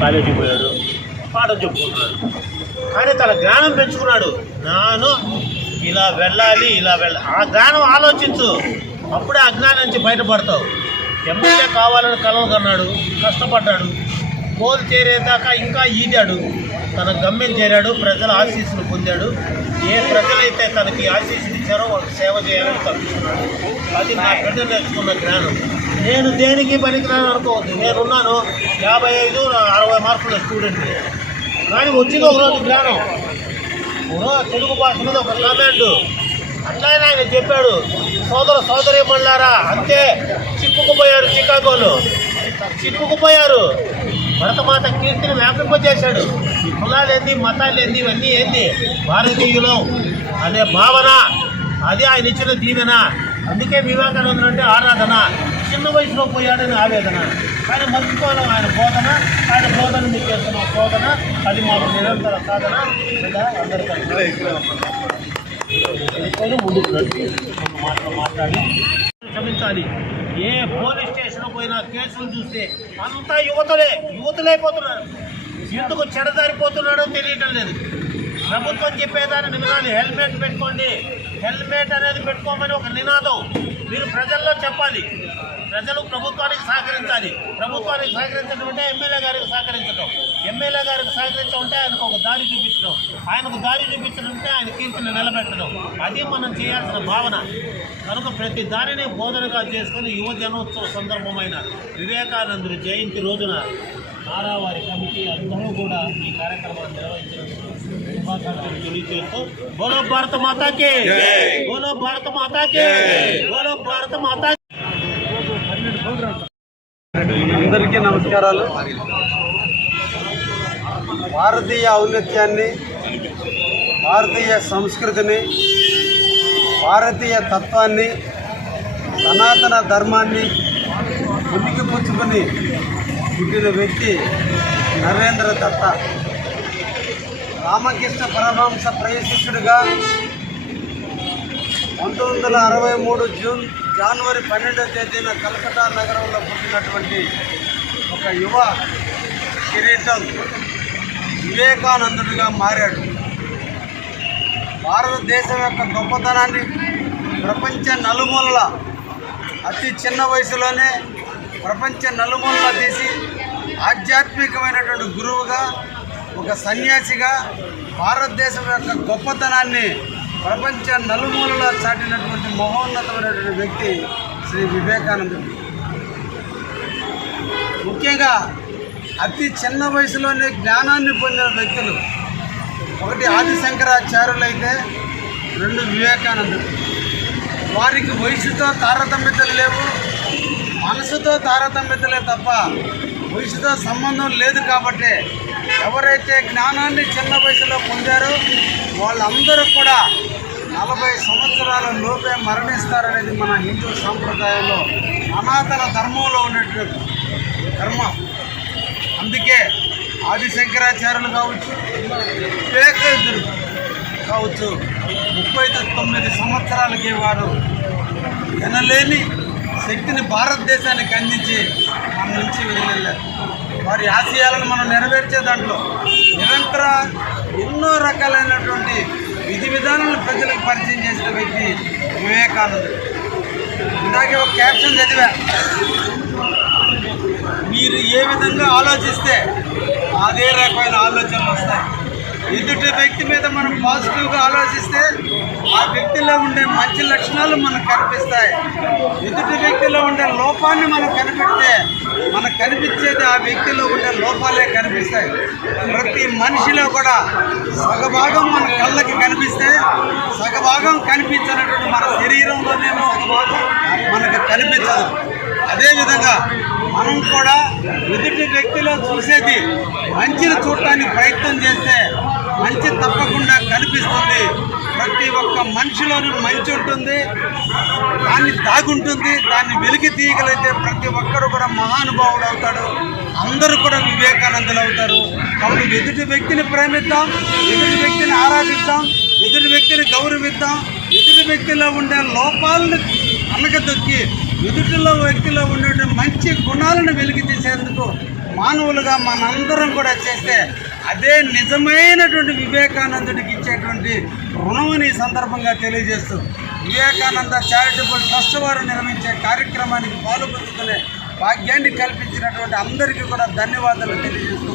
కాలేజీకి పోయాడు. పాఠం చెప్పుకుంటున్నాడు. కానీ తన జ్ఞానం పెంచుకున్నాడు. నాను ఇలా వెళ్ళాలి ఇలా వెళ్ళాలి ఆ జ్ఞానం ఆలోచించు. అప్పుడే అజ్ఞానం నుంచి బయటపడతావు. ఎమ్మెల్యే కావాలని కలలు కన్నాడు కష్టపడ్డాడు. గోల్ చేరేదాకా ఇంకా ఈదాడు. తన గమ్యం చేరాడు ప్రజల ఆశీస్సులు పొందాడు. ఏ ప్రజలైతే తనకి ఆశీస్సులు ఇచ్చారో వాళ్ళకి సేవ చేయాలని తప్పించుకున్నాడు అది నా బిడ్డ నేర్చుకున్న జ్ఞానం. నేను దేనికి పనికిరాను అనుకోవద్దు నేనున్నాను యాభై ఐదు అరవై మార్కుల స్టూడెంట్ కానీ వచ్చింది ఒక రోజు జ్ఞానం ఓ తెలుగు భాష మీద ఒక కామెంట్ అట్లానే ఆయన చెప్పాడు సోదర సోదరి మళ్ళారా అంతే చిక్కుకుపోయారు చికాగోలో. చిక్కుకుపోయారు. భరతమాత కీర్తిని వ్యాపింపజేశాడు. ఈ కులాలు ఏంది మతాలు ఏంది ఇవన్నీ ఏంది? భారతీయులం అనే భావన అది ఆయన ఇచ్చిన దీవెన. అందుకే వివేకానందుడు అంటే ఆరాధన. చిన్న వయసులో పోయాడని ఆవేదన. కానీ మర్చిపోవడం ఆయన బోధన ఆయన బోధన మీకు చేస్తున్న బోధన. అది మాకు నిరంతర సాధన. ఇలా అందరికీ ముందుకు మాటలు మాట్లాడి. క్షమించాలి. ఏ పోలీస్ స్టేషన్ పోయినా కేసులు చూస్తే అంతా యువతలే యువతలైపోతున్నారు ఎందుకు చెడదారిపోతున్నాడో తెలియటం లేదు. ప్రభుత్వం చెప్పేదాన్ని వినాలి. హెల్మెట్ పెట్టుకోండి. హెల్మెట్ అనేది పెట్టుకోమని ఒక నినాదం. మీరు ప్రజల్లో చెప్పాలి. ప్రజలు ప్రభుత్వానికి సహకరించాలి. ప్రభుత్వానికి సహకరించడం అంటే ఎమ్మెల్యే గారికి సహకరించడం ఎమ్మెల్యే గారికి సహకరించడం అంటే ఆయనకు ఒక దారి చూపించడం ఆయనకు దారి చూపించడం అంటే ఆయన కీర్తిని నిలబెట్టడం. అది మనం చేయాల్సిన భావన. కనుక ప్రతి దానిని బోధనగా చేసుకుని యువ జనోత్సవ సందర్భమైన వివేకానందుడి జయంతి రోజున నారావారి కమిటీ అందరూ కూడా ఈ కార్యక్రమాన్ని నిర్వహించినందుకు శుభాకాంక్షలు తెలియజేస్తూ బోలో భారత మాతాకి. బోలో భారత మాతాకి. బోలో భారత మాతా అందరికీ నమస్కారాలు. భారతీయ ఔన్నత్యాన్ని భారతీయ సంస్కృతిని భారతీయ తత్వాన్ని సనాతన ధర్మాన్ని ఉనికి పుచ్చుకుని పుట్టిన వ్యక్తి నరేంద్ర దత్త. రామకృష్ణ పరమహంస ప్రయశిష్యుడిగా పంతొమ్మిది వందల అరవై మూడు జూన్ జనవరి పన్నెండవ తేదీన కలకత్తా నగరంలో పుట్టినటువంటి ఒక యువ కిరీటం వివేకానందుడిగా మారాడు. భారతదేశం యొక్క గొప్పతనాన్ని ప్రపంచ నలుమూలల అతి చిన్న వయసులోనే ప్రపంచ నలుమూలల తీసి ఆధ్యాత్మికమైనటువంటి గురువుగా ఒక సన్యాసిగా భారతదేశం యొక్క గొప్పతనాన్ని ప్రపంచ నలుమూలలా చాటినటువంటి మహోన్నతమైనటువంటి వ్యక్తి శ్రీ వివేకానందుడు. ముఖ్యంగా అతి చిన్న వయసులోనే జ్ఞానాన్ని పొందిన వ్యక్తులు. ఒకటి ఆదిశంకరాచార్యులైతే రెండు వివేకానందుడు. వారికి వయసుతో తారతమ్యతలు లేవు మనసుతో తారతమ్యతలే తప్ప వయసుతో సంబంధం లేదు కాబట్టి ఎవరైతే జ్ఞానాన్ని చిన్న వయసులో పొందారో వాళ్ళందరూ కూడా నలభై సంవత్సరాల లోపే మరణిస్తారనేది మన హిందూ సాంప్రదాయంలో అనాథల ధర్మంలో ఉన్నటువంటి ధర్మం. అందుకే ఆదిశంకరాచార్యులు కావచ్చు వివేకానందుడు కావచ్చు ముప్పై తొమ్మిది సంవత్సరాలకి వారు ఎనలేని శక్తిని భారతదేశానికి అందించి మన నుంచి వెళ్ళారు వారి ఆశయాలను మనం నెరవేర్చే దాంట్లో నిరంతర ఎన్నో రకాలైనటువంటి విధి విధానాలను ప్రజలకు పరిచయం చేసిన వ్యక్తి వివేకానందుడు ఇందాకే ఒక క్యాప్షన్ చదివా. మీరు ఏ విధంగా ఆలోచిస్తే అదే రకమైన ఆలోచనలు వస్తాయి. ఎదుటి వ్యక్తి మీద మనం పాజిటివ్గా ఆలోచిస్తే ఆ వ్యక్తిలో ఉండే మంచి లక్షణాలు మనకు కనిపిస్తాయి. ఎదుటి వ్యక్తిలో ఉండే లోపాన్ని మనం కనిపెడితే మనకు కనిపించేది ఆ వ్యక్తిలో ఉండే లోపాలే కనిపిస్తాయి. ప్రతి మనిషిలో కూడా సగభాగం మన కళ్ళకి కనిపిస్తే సగభాగం కనిపించినటువంటి మన శరీరంలోనేమో సగభాగం మనకు కనిపించదు. అదేవిధంగా మనం కూడా ఎదుటి వ్యక్తిలో చూసేది మంచిని చూడటానికి ప్రయత్నం చేస్తే మంచి తప్పకుండా కనిపిస్తుంది. ప్రతి ఒక్క మనిషిలోనూ మంచి ఉంటుంది దాన్ని దాగుంటుంది దాన్ని వెలికి తీయగలిగితే ప్రతి ఒక్కరు కూడా మహానుభావుడు అవుతాడు అందరూ కూడా వివేకానందులు అవుతారు. కాబట్టి ఎదుటి వ్యక్తిని ప్రేమిద్దాం ఎదుటి వ్యక్తిని ఆరాధిద్దాం ఎదుటి వ్యక్తిని గౌరవిద్దాం ఎదుటి వ్యక్తిలో ఉండే లోపాలను అలగదొక్కి ఎదుటిలో వ్యక్తిలో ఉండే మంచి గుణాలను వెలికి తీసేందుకు మానవులుగా మనందరం కూడా చేస్తే అదే నిజమైనటువంటి వివేకానందుడికి ఇచ్చేటువంటి రుణమని ఈ సందర్భంగా తెలియజేస్తూ వివేకానంద చారిటబుల్ ట్రస్ట్ వారు నిర్మించే కార్యక్రమానికి పాల్పంచుకునే భాగ్యాన్ని కల్పించినటువంటి అందరికీ కూడా ధన్యవాదాలు తెలియజేస్తూ